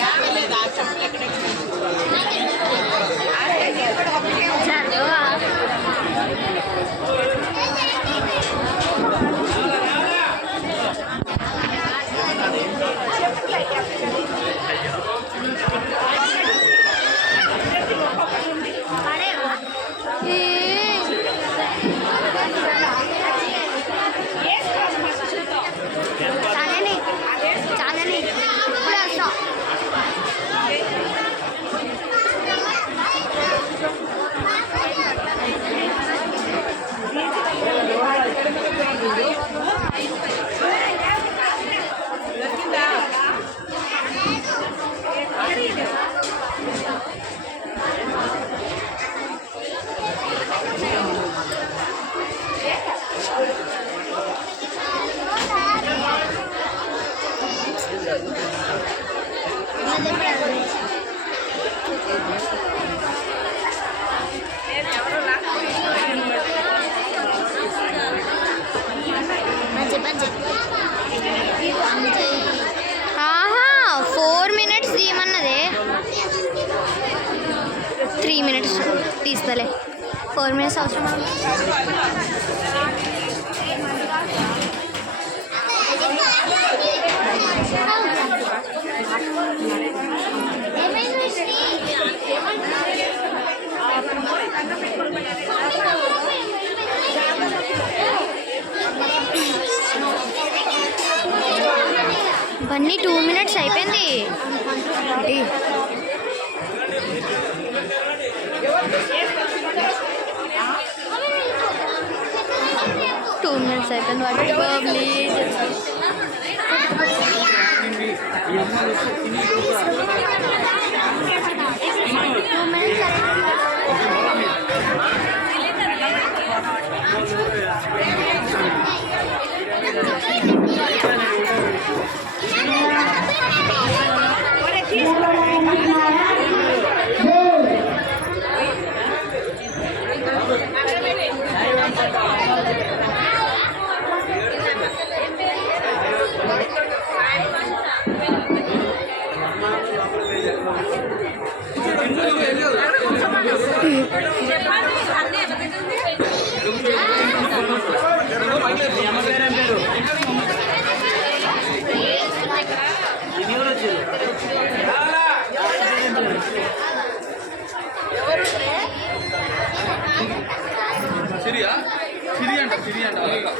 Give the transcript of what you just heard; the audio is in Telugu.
చాలని ఆహా ఫోర్ మినిట్స్ తీయమన్నదే. త్రీ మినిట్స్ తీస్తలే. ఫోర్ మినిట్స్ అవసరం బన్నీ టూ మినిట్స్ అయిపోయింది? టూ మినిట్స్ అయిపోయింది. పట్టుకో ప్లీజ్ టూ మినిట్స్ సిరియా సిరియా అంట సిరియా అంట అలాగా.